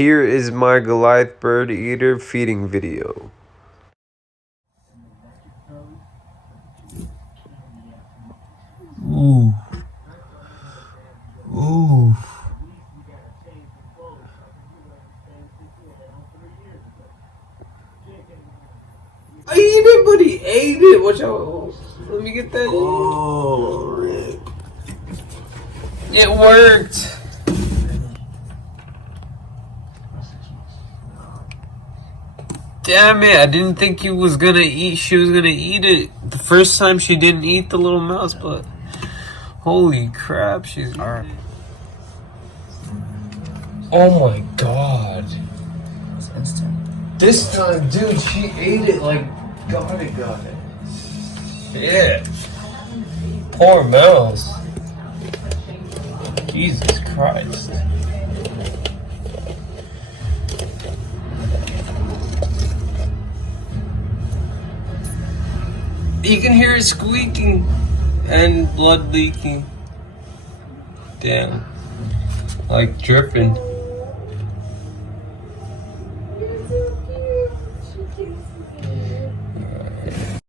Here is my Goliath bird eater feeding video. Ooh. Ooh. I ate it, but he ate it. Watch out. Let me get that. Oh, Rick. It worked. Damn it, I didn't think she was gonna eat it. The first time she didn't eat the little mouse, but holy crap, she's alright. Oh my god. It's instant. This time, dude, she ate it like got it. Yeah. Poor mouse. Jesus Christ. You can hear it squeaking and blood leaking. Damn. Like dripping.